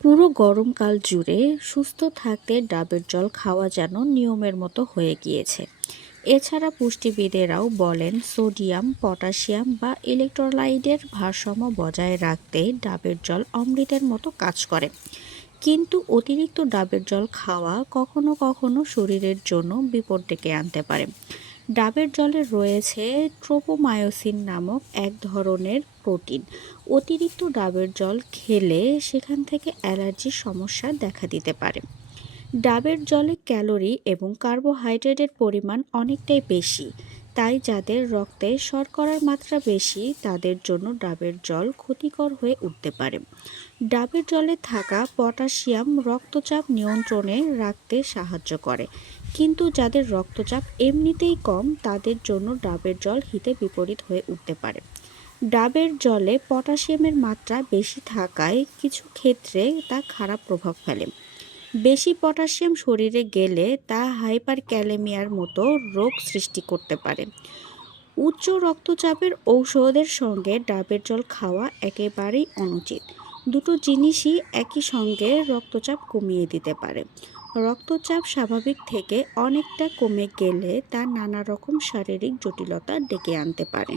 পুরো গরমকাল জুড়ে সুস্থ থাকতে ডাবের জল খাওয়া যেন নিয়মের মতো হয়ে গিয়েছে। এছাড়া পুষ্টিবিদেরাও বলেন সোডিয়াম, পটাশিয়াম বা ইলেকট্রোলাইটের ভারসাম্য বজায় রাখতে ডাবের জল অমৃতের মতো কাজ করে। কিন্তু অতিরিক্ত ডাবের জল খাওয়া কখনো কখনো শরীরের জন্য বিপদ ডেকে আনতে পারে। ডাবের জলে রয়েছে ট্রোপোমায়োসিন নামক এক ধরনের প্রোটিন। অতিরিক্ত ডাবের জল খেলে সেখান থেকে অ্যালার্জির সমস্যা দেখা দিতে পারে। ডাবের জলে ক্যালোরি এবং কার্বোহাইড্রেটের পরিমাণ অনেকটাই বেশি, তাই যাদের রক্তে শর্করার মাত্রা বেশি তাদের জন্য ডাবের জল ক্ষতিকর হয়ে উঠতে পারে। ডাবের জলে থাকা পটাশিয়াম রক্তচাপ নিয়ন্ত্রণে রাখতে সাহায্য করে, কিন্তু যাদের রক্তচাপ এমনিতেই কম তাদের জন্য ডাবের জল হিতে বিপরীত হয়ে উঠতে পারে। ডাবের জলে পটাশিয়ামের মাত্রা বেশি থাকায় কিছু ক্ষেত্রে তা খারাপ প্রভাব ফেলে। বেশি পটাশিয়াম শরীরে গেলে তা হাইপারক্যালেমিয়ার মতো রোগ সৃষ্টি করতে পারে। উচ্চ রক্তচাপের ঔষধের সঙ্গে ডাবের জল খাওয়া একেবারেই অনুচিত। দুটো জিনিসই একই সঙ্গে রক্তচাপ কমিয়ে দিতে পারে। রক্তচাপ স্বাভাবিক থেকে অনেকটা কমে গেলে তা নানা রকম শারীরিক জটিলতা ডেকে আনতে পারে।